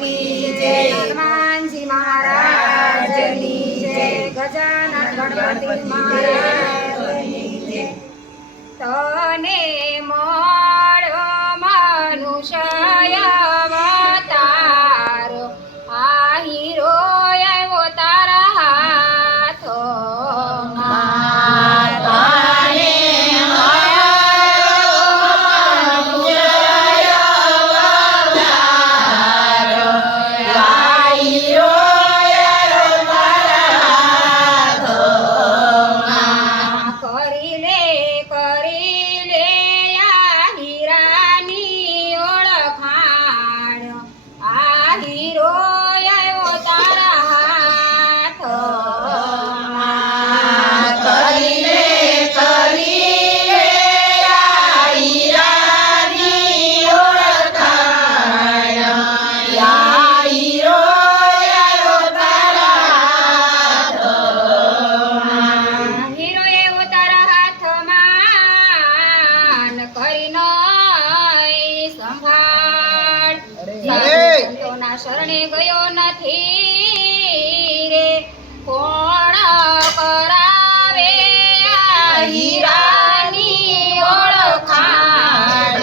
की जय। हनुमान जी महाराज की जय। गजानन गणपति महाराज की जय। तने મળ્યો મનુષ્ય અવતાર, આ હીરો આવ્યો તારા હાથમાં. તને શરણે ગયો નથી રે, કોણ કરાવે આ હીરાની ઓળખાણ,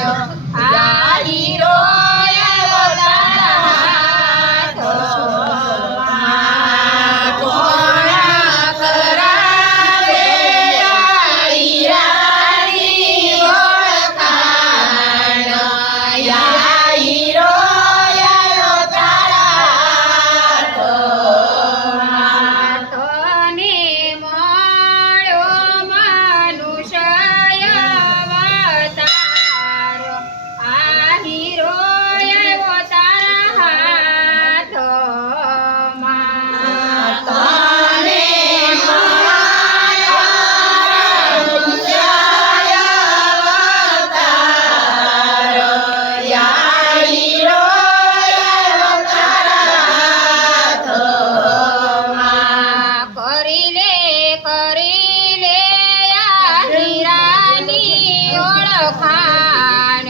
આ હીરો આવ્યો તારા હાથમાં. કોણ કરાવે આ હીરાની ઓળખાણ, આ હીરો ઓળખાણ,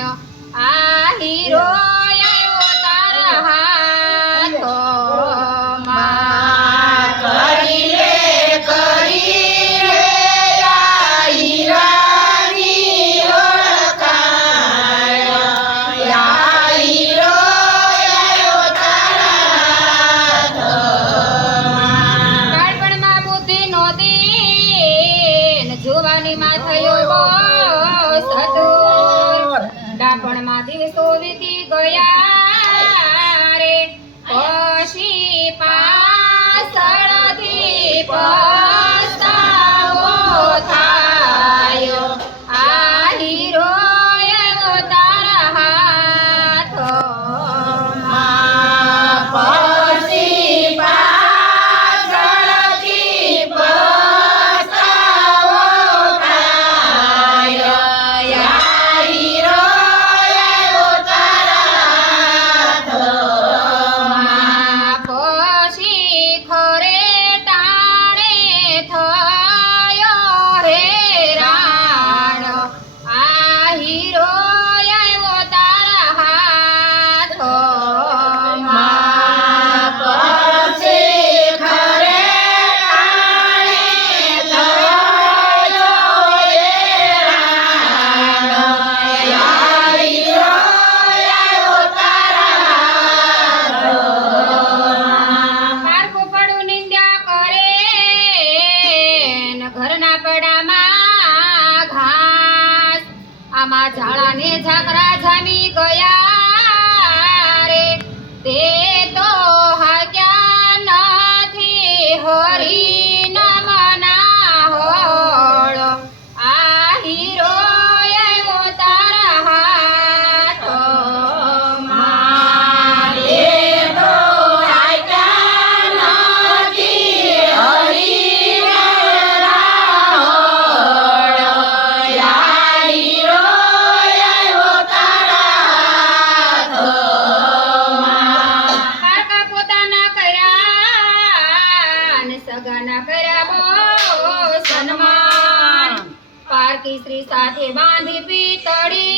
આ હીરો આવ્યો તારા હાથમાં. કરી લે આ હીરાની ઓળખાણ, આ હીરો આવ્યો તારા હાથમાં. બાળપણમાં બુદ્ધિ નહોતી, જુવાનીમાં થયો ડાપણમાં દિવસો વીતી ગયા રે, પછી પાછળથી પસ્તાવો થાય, આ હીરો આવ્યો તારા હાથમાં. પછી પાછળથી પસ્તાવો થાય, આ હીરો આવ્યો તારા હાથમાં. પછી ખરે ટાણે થયો હેરાન, આ હીરો આવ્યો તારા હાથમાં. પછી ખરે ટાણે થયો હેરાન, આ હીરો આવ્યો તારા હાથમાં. પારકું પડું નિંદ્યા કરે ને ઘરના પડામાં ઘાસ, આમાં ઝાડાને ઝાકરા જામી ગયા રે, તે તો હાક્યા નથી હરી નામના હોળ, આ હીરો આવ્યો તારા હાથમાં. એ તો આયકા નથી હરિના હોળ, આ હીરો આવ્યો તારા હાથમાં. પારકા પોતાના કર્યા ને સગાના કર્યા બહુ સન્માન, પારકી સ્ત્રી સાથે બાંધી પિતળી